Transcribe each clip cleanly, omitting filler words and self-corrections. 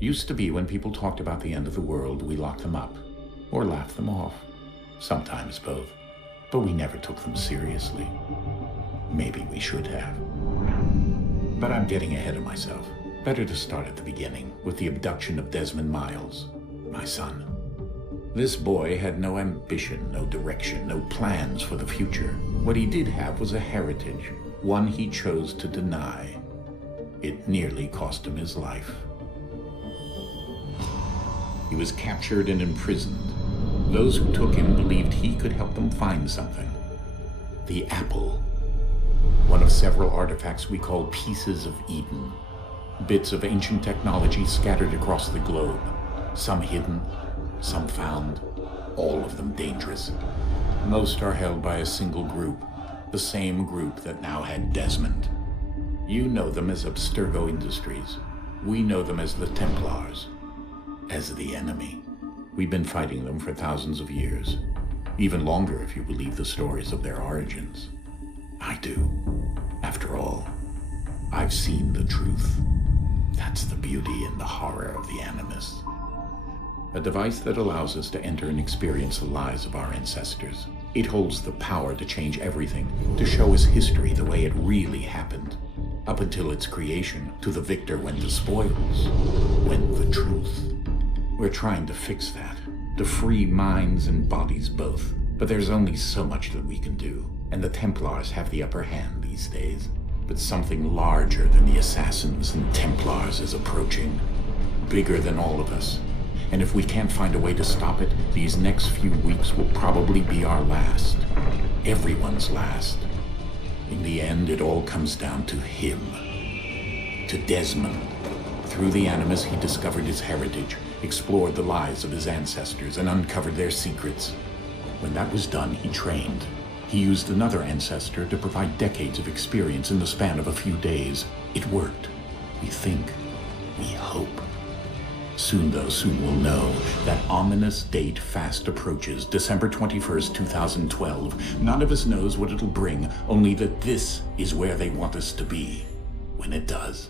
Used to be when people talked about the end of the world, we locked them up, or laughed them off. Sometimes both. But we never took them seriously. Maybe we should have. But I'm getting ahead of myself. Better to start at the beginning, with the abduction of Desmond Miles, my son. This boy had no ambition, no direction, no plans for the future. What he did have was a heritage, one he chose to deny. It nearly cost him his life. He was captured and imprisoned. Those who took him believed he could help them find something. The apple. One of several artifacts we call pieces of Eden. Bits of ancient technology scattered across the globe. Some hidden, some found, all of them dangerous. Most are held by a single group, the same group that now had Desmond. You know them as Abstergo Industries. We know them as the Templars. As the enemy. We've been fighting them for thousands of years. Even longer if you believe the stories of their origins. I do. After all, I've seen the truth. That's the beauty and the horror of the Animus. A device that allows us to enter and experience the lives of our ancestors. It holds the power to change everything, to show us history the way it really happened. Up until its creation, to the victor went the spoils, went the truth. We're trying to fix that, to free minds and bodies both. But there's only so much that we can do, and the Templars have the upper hand these days. But something larger than the Assassins and Templars is approaching, bigger than all of us. And if we can't find a way to stop it, these next few weeks will probably be our last. Everyone's last. In the end, it all comes down to him. To Desmond. Through the Animus, he discovered his heritage, explored the lives of his ancestors, and uncovered their secrets. When that was done, he trained. He used another ancestor to provide decades of experience in the span of a few days. It worked. We think. We hope. Soon we'll know. That ominous date fast approaches, December 21st, 2012. None of us knows what it'll bring, only that this is where they want us to be, when it does.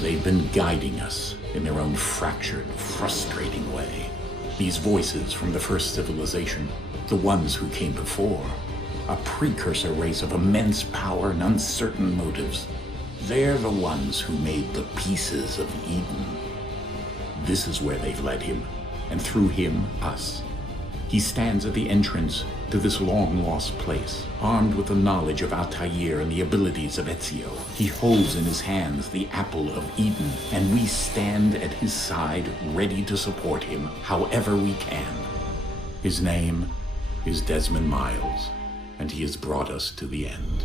They've been guiding us in their own fractured, frustrating way. These voices from the first civilization, the ones who came before, a precursor race of immense power and uncertain motives. They're the ones who made the pieces of Eden. This is where they've led him, and through him, us. He stands at the entrance to this long-lost place, armed with the knowledge of Altair and the abilities of Ezio. He holds in his hands the apple of Eden, and we stand at his side, ready to support him however we can. His name is Desmond Miles, and he has brought us to the end.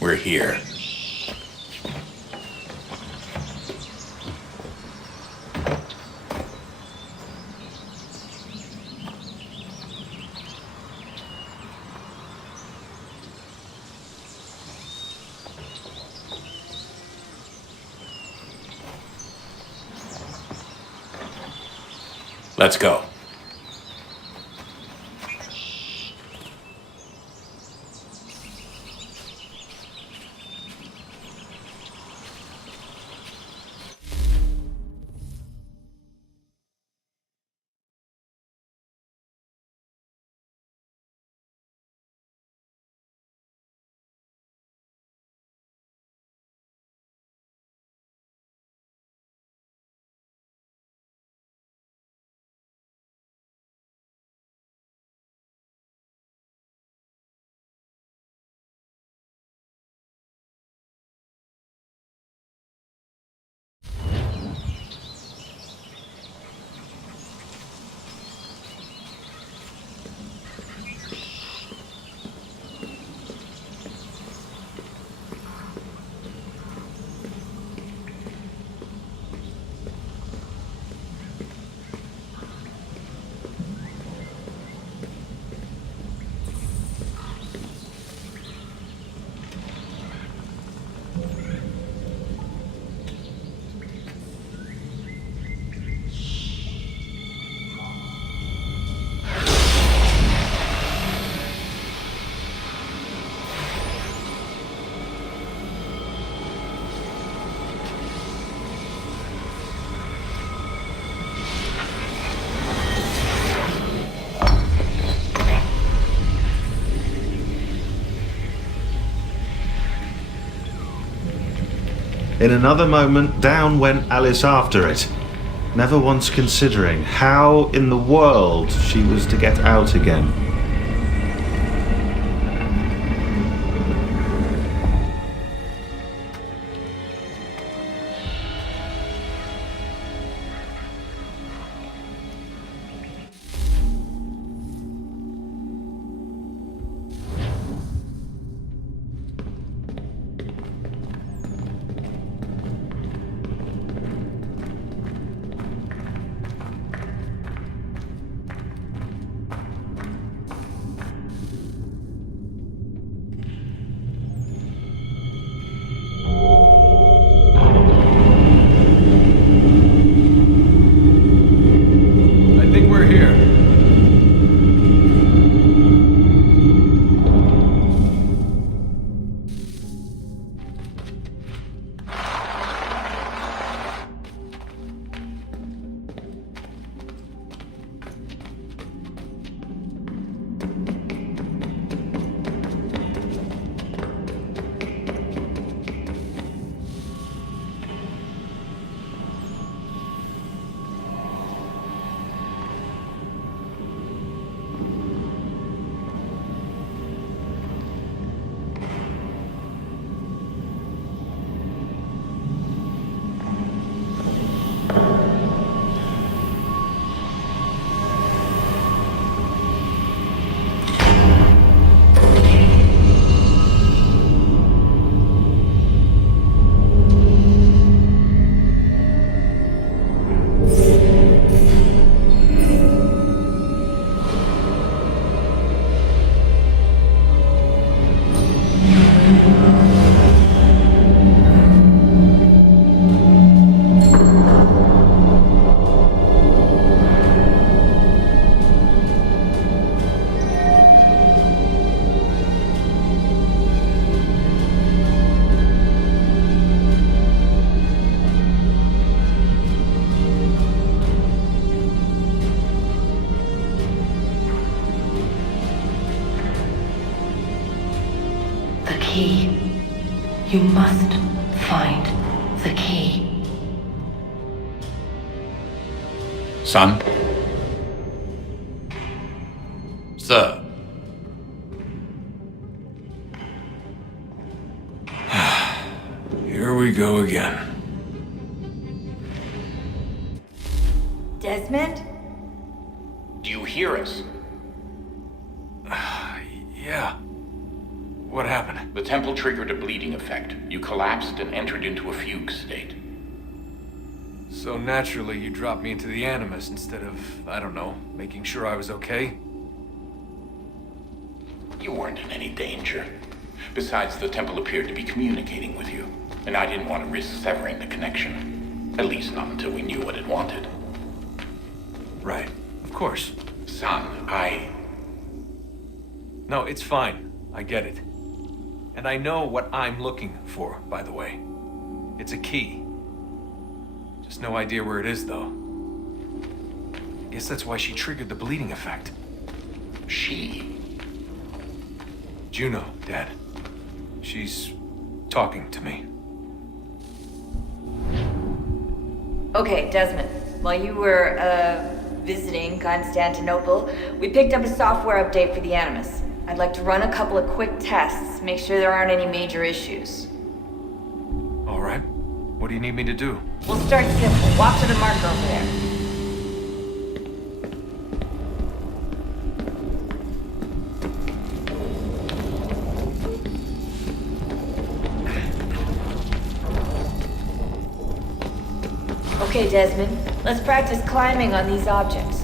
We're here. Let's go. In another moment, down went Alice after it, never once considering how in the world she was to get out again. Key. You must find the key. Son? Sir. Here we go again. Desmond? Do you hear us? Yeah. What happened? The temple triggered a bleeding effect. You collapsed and entered into a fugue state. So naturally you dropped me into the Animus instead of, I don't know, making sure I was okay? You weren't in any danger. Besides, the temple appeared to be communicating with you, and I didn't want to risk severing the connection. At least not until we knew what it wanted. Right. Of course. Son, No, it's fine. I get it. And I know what I'm looking for, by the way. It's a key. Just no idea where it is, though. Guess that's why she triggered the bleeding effect. She? Juno, Dad. She's talking to me. Okay, Desmond. While you were, visiting Constantinople, we picked up a software update for the Animus. I'd like to run a couple of quick tests, make sure there aren't any major issues. All right. What do you need me to do? We'll start simple. Walk to the marker over there. Okay, Desmond. Let's practice climbing on these objects.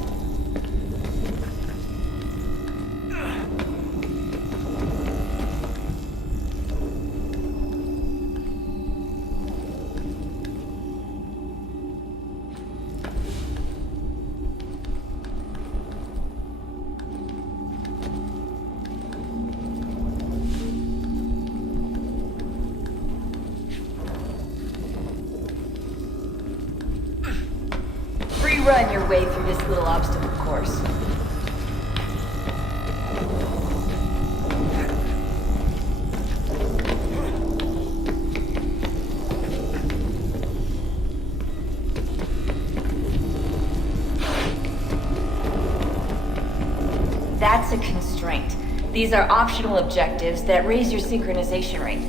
Run your way through this little obstacle course. That's a constraint. These are optional objectives that raise your synchronization rate.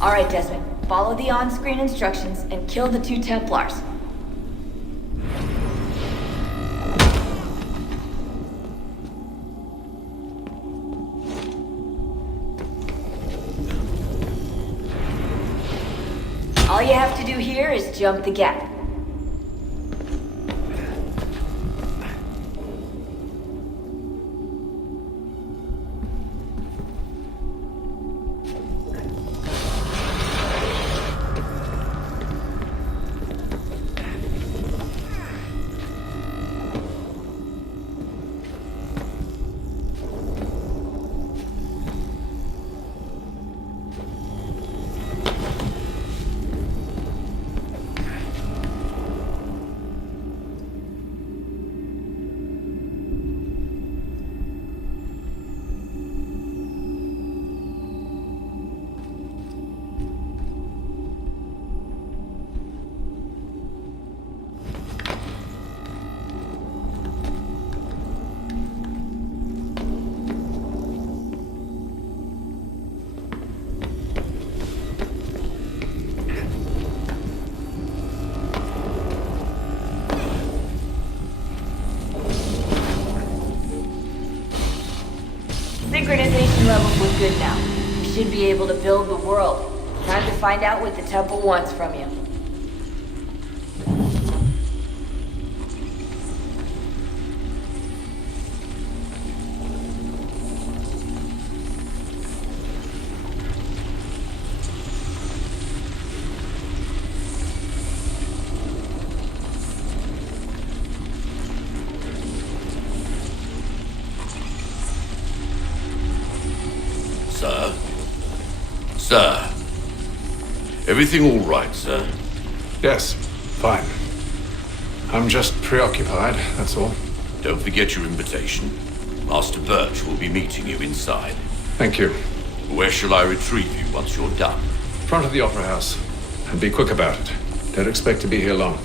Alright, Desmond. Follow the on-screen instructions and kill the 2 Templars. All you have to do here is jump the gap. Synchronization levels look good now. You should be able to build the world. Time to find out what the temple wants from you. Sir? Everything all right, sir? Yes, fine. I'm just preoccupied, that's all. Don't forget your invitation. Master Birch will be meeting you inside. Thank you. Where shall I retrieve you once you're done? Front of the Opera House. And be quick about it. Don't expect to be here long.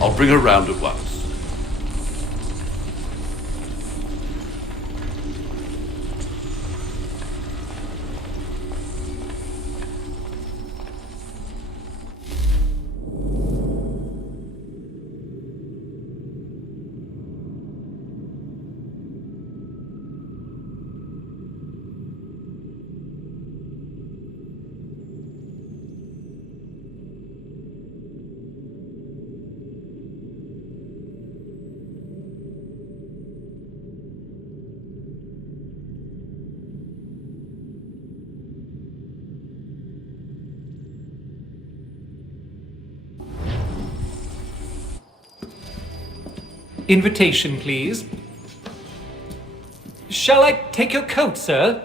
I'll bring her round at once. Invitation, please. Shall I take your coat, sir?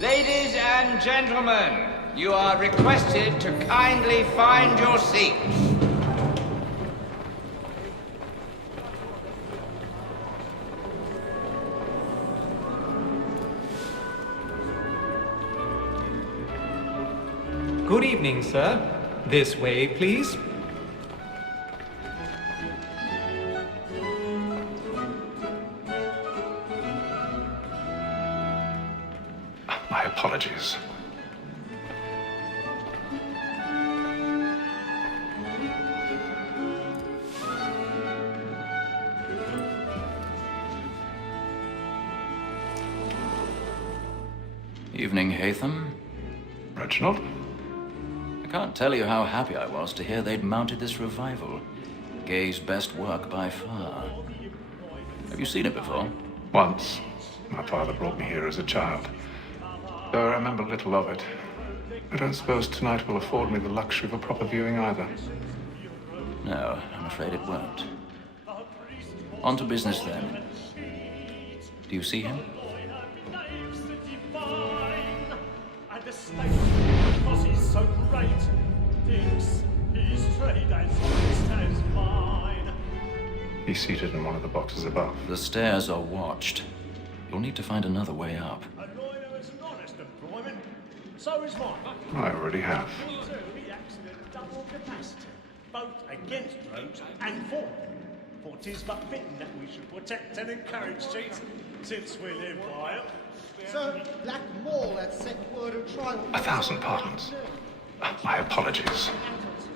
Ladies and gentlemen, you are requested to kindly find your seats. Good evening, sir. This way, please. My apologies. Evening, Hatham. Reginald? I can't tell you how happy I was to hear they'd mounted this revival. Gay's best work by far. Have you seen it before? Once. My father brought me here as a child. Though I remember little of it. I don't suppose tonight will afford me the luxury of a proper viewing either. No, I'm afraid it won't. On to business then. Do you see him? by the state because he's so great. Thinks his trade as honest as mine. He's seated in one of the boxes above. The stairs are watched. You'll need to find another way up. A lawyer is an honest employment. So is mine. I already have. Me too. He acts in a double capacity, both against rogues and for them. For 'tis but fitting that we should protect and encourage cheats, since we live by them. Sir, Black Mall had sent word of trial. 1,000 pardons. My apologies.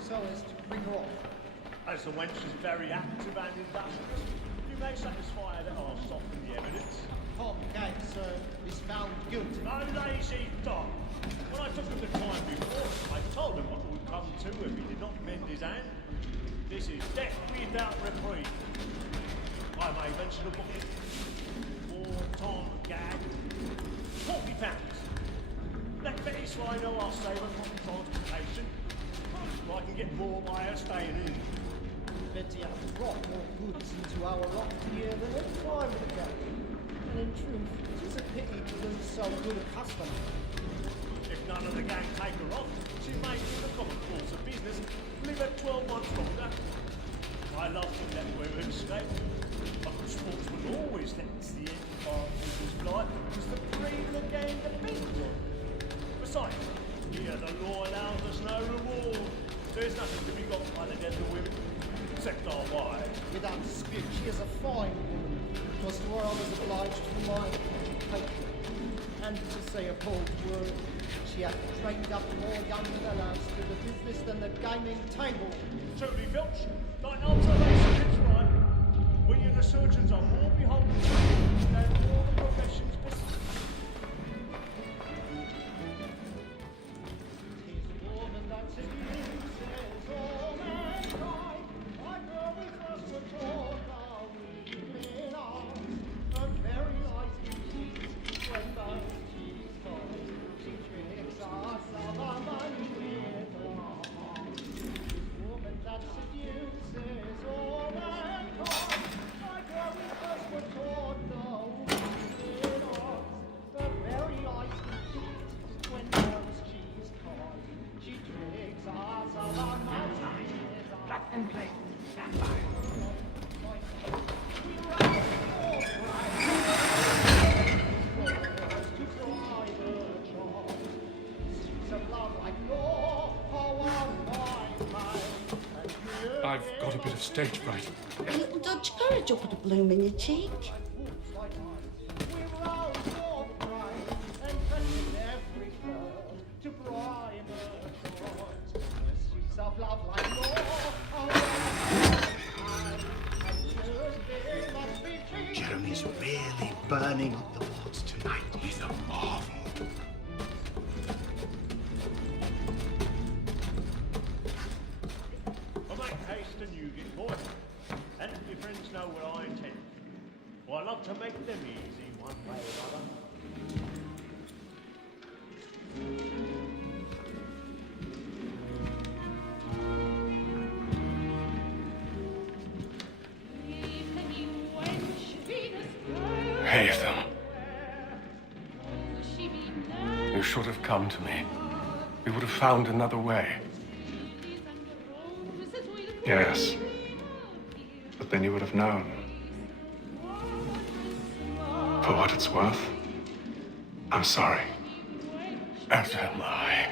So as to bring her off. As the wench is very active and industrious, you may satisfy her that I'll soften the evidence. Tom Gates, sir, is found guilty. No lazy dog. When I took him the time before, I told him what would come to if he did not mend his hand. This is death without reprieve. I may mention a book for Tom Gag. £40. Let Betty Sly know I'll save her from transportation. I can get more by her staying in. Betty has brought more goods into our lot here than any time of the gang. And in truth, it is a pity to lose so good a customer. If none of the gang take her off, she may, in the common course of business, live at 12 months longer. I love to let women escape. A good sportsman always lets the end part of his life because the breed the gang depends on. Besides, here the law allows us no reward. There's nothing to be got by the death of women, except our wives. Without dispute, she is a fine woman. Twas to her I was obliged for my education. And to say a bold word, she hath trained up more young fellows to the business than the gaming table. Truly, Filch, thine observation is right. We and the surgeons are more beholden to you than all the professions beside. I've got a bit of stage fright. A little Dodge courage will put a bloom in your cheek. Jeremy's really burning up the woods tonight. He's a marvel. Know what I intend. Well, I love to make them easy one way or other. Hey, Phil. You should have come to me. We would have found another way. Yes. But then you would have known. For what it's worth, I'm sorry. As am I.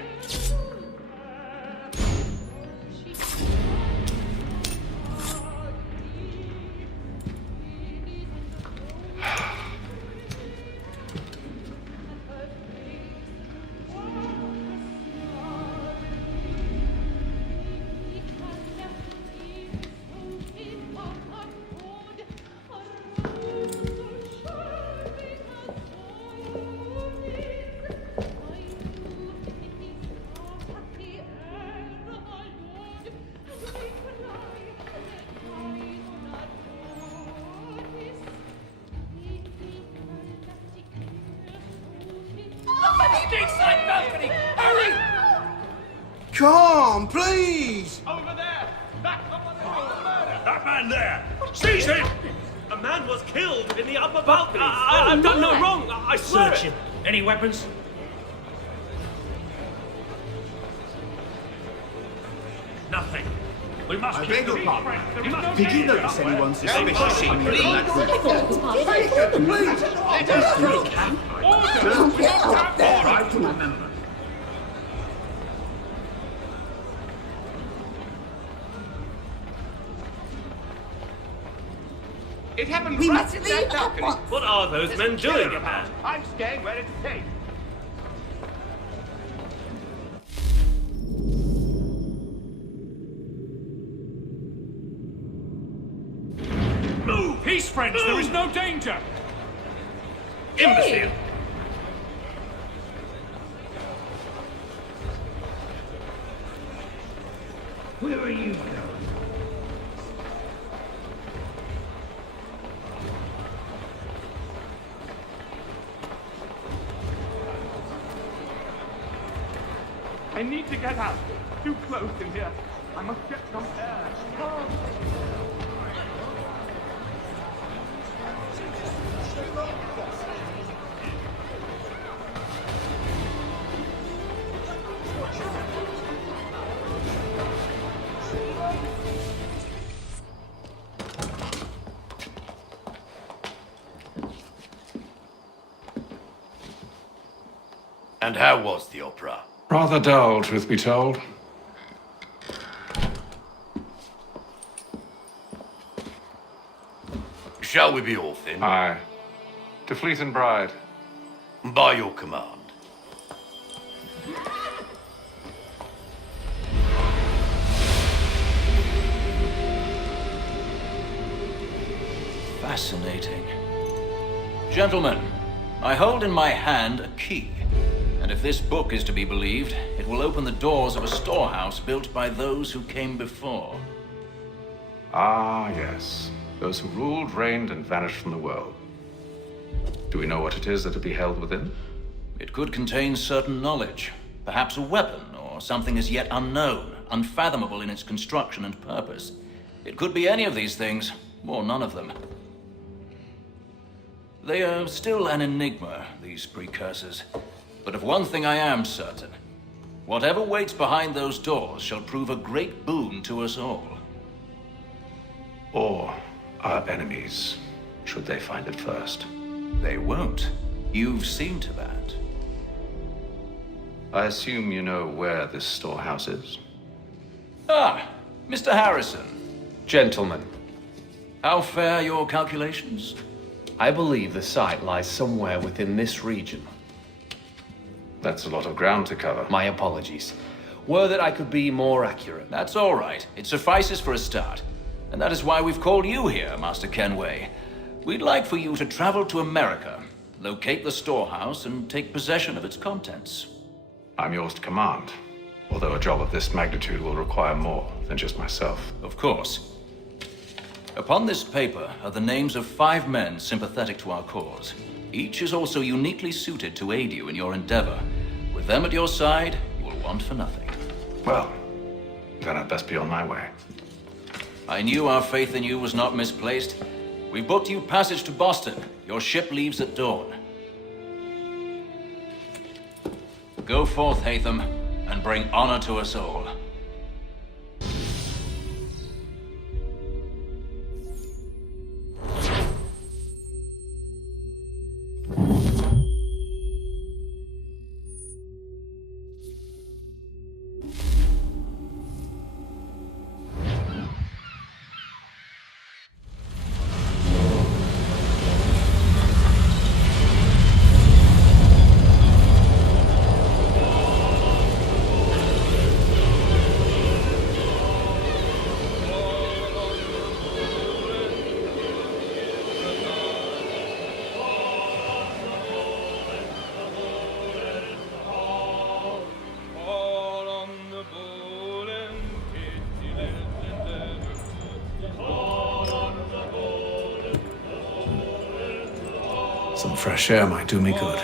Come, please! Over there! Back up on the murder! That man there! Seize him! A man was killed in the upper balcony. I've done no wrong. I swear Search him. Any weapons? nothing. We must I keep beg your the pardon. secret. We must Did you keep it notice that way. anyone suspicious pushing, coming in that please. group? Order! We must have Try order! to remember. It happened We right must in leave that at balcony. once. What are those This men is doing terrible. about? I'm staying where it's safe. Move! Peace, friends! There is no danger! Imbecile! Where are you going? I need to get out. Too close in here. I must get some air. And how was the opera? Rather dull, truth be told. Shall we be off then? Aye. To Fleet and Bride. By your command. Fascinating. Gentlemen, I hold in my hand a key. And if this book is to be believed, it will open the doors of a storehouse built by those who came before. Ah, yes. Those who ruled, reigned, and vanished from the world. Do we know what it is that will be held within? It could contain certain knowledge, perhaps a weapon or something as yet unknown, unfathomable in its construction and purpose. It could be any of these things, or none of them. They are still an enigma, these precursors. But of one thing I am certain. Whatever waits behind those doors shall prove a great boon to us all. Or our enemies, should they find it first. They won't. You've seen to that. I assume you know where this storehouse is? Ah, Mr. Harrison. Gentlemen, How fare your calculations? I believe the site lies somewhere within this region. That's a lot of ground to cover. My apologies. Were that I could be more accurate. That's all right. It suffices for a start. And that is why we've called you here, Master Kenway. We'd like for you to travel to America, locate the storehouse, and take possession of its contents. I'm yours to command, although a job of this magnitude will require more than just myself. Of course. Upon this paper are the names of 5 men sympathetic to our cause. Each is also uniquely suited to aid you in your endeavor. With them at your side, you will want for nothing. Well, then I'd best be on my way. I knew our faith in you was not misplaced. We booked you passage to Boston. Your ship leaves at dawn. Go forth, Hatham, and bring honor to us all. Some fresh air might do me good.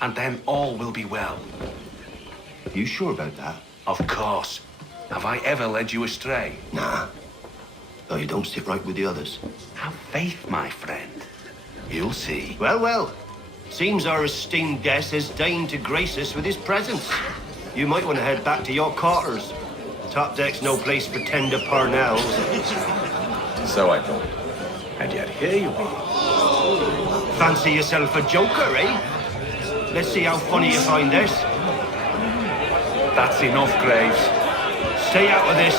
and then all will be well. You sure about that? Of course. Have I ever led you astray? Nah. Though you don't sit right with the others. Have faith, my friend. You'll see. Well, well. Seems our esteemed guest has deigned to grace us with his presence. You might want to head back to your quarters. Top deck's no place for tender parnells. So I thought. And yet here you are. Fancy yourself a joker, eh? Let's see how funny you find this. That's enough, Graves. Stay out of this.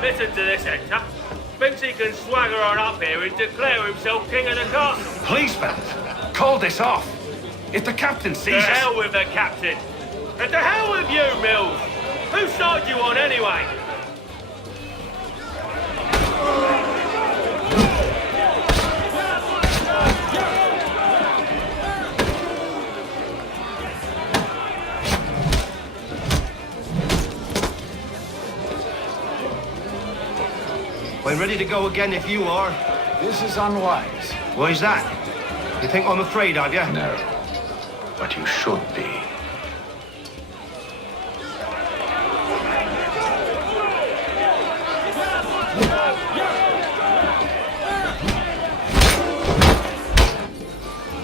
Listen to this, Hector. Thinks he can swagger on up here and declare himself king of the castle. Please, Belt. Call this off. If the captain sees us... To hell with the captain. And to hell with you, Mills. Whose side you on, anyway? I'm ready to go again if you are. This is unwise. Why's that? You think I'm afraid of you? No. But you should be.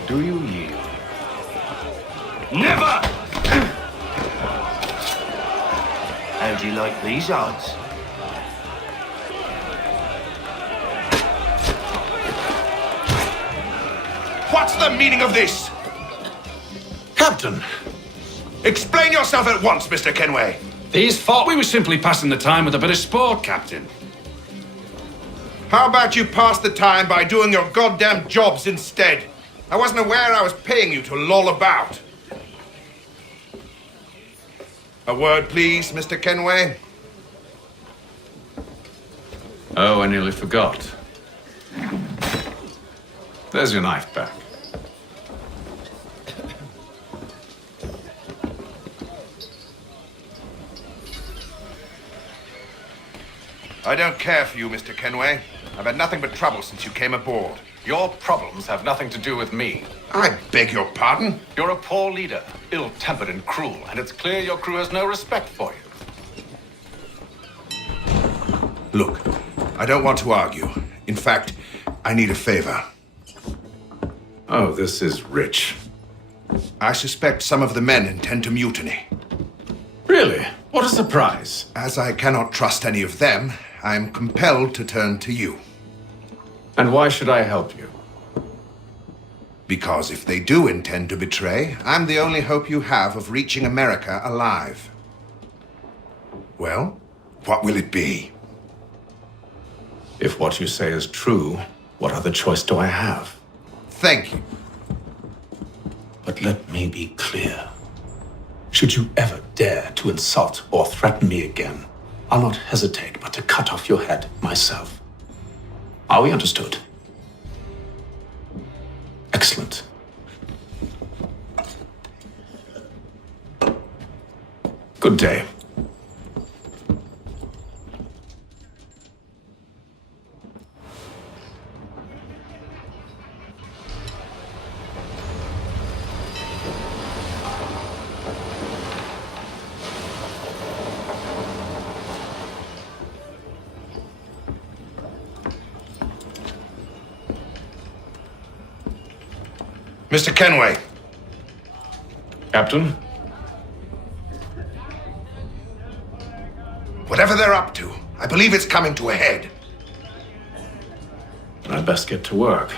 Do you yield? Never! How do you like these odds? What's the meaning of this? Captain, explain yourself at once, Mr. Kenway. These thought we were simply passing the time with a bit of sport, Captain. How about you pass the time by doing your goddamn jobs instead? I wasn't aware I was paying you to loll about. A word, please, Mr. Kenway. Oh, I nearly forgot. There's your knife back. I don't care for you, Mr. Kenway. I've had nothing but trouble since you came aboard. Your problems have nothing to do with me. I beg your pardon? You're a poor leader, ill-tempered and cruel, and it's clear your crew has no respect for you. Look, I don't want to argue. In fact, I need a favor. Oh, this is rich. I suspect some of the men intend to mutiny. Really? What a surprise. As I cannot trust any of them, I'm compelled to turn to you. And why should I help you? Because if they do intend to betray, I'm the only hope you have of reaching America alive. Well, what will it be? If what you say is true, what other choice do I have? Thank you. But let me be clear. Should you ever dare to insult or threaten me again, I'll not hesitate but to cut off your head myself. Are we understood? Excellent. Good day. Mr. Kenway. Captain? Whatever they're up to, I believe it's coming to a head. I'd best get to work.